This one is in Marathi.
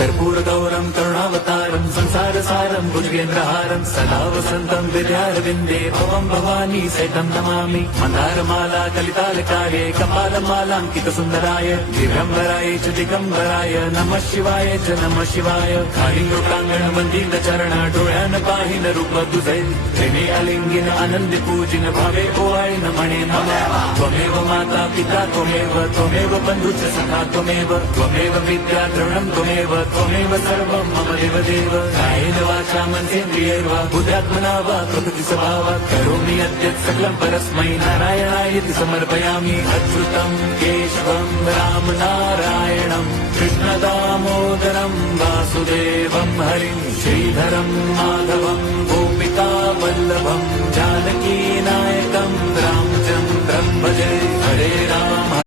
कर्पूरगौरं करुणावतारं संसारसारं भुजगेन्द्रहारं सदा वसन्तं विद्यारविन्दे भवं भवानी सहितं नमामि मन्दारमाला कलितालकारे कपालमालाङ्कितसुन्दराय दिगम्बराय च दिगम्बराय नमः शिवाय च नमः शिवाय कालिंगोटांगण वंदित चरण डोळ्यान पाहिन रूप तुझे प्रेमे अलिंगिन आनंद पूजिन भावे ओवाळीन म्हणे नमः त्वमेव माता पिता त्वमेव बंधुच सखा त्वमेव विद्या द्रवणं त्वमेव सर्वं मम देवदेव कायेन वाचा मनसेन्द्रियैर्वा बुद्ध्यात्मना वा प्रकृति स्वभावात् करोमि यद्यत् सकलं परस्मै नारायणायति समर्पयामि अच्युतं केशवं राम नारायणं कृष्णदामोदरं वासुदेवं हरिं श्रीधरं माधवं गोपिका वल्लभं जानकी नायकं रामचन्द्रं भजे हरे राम।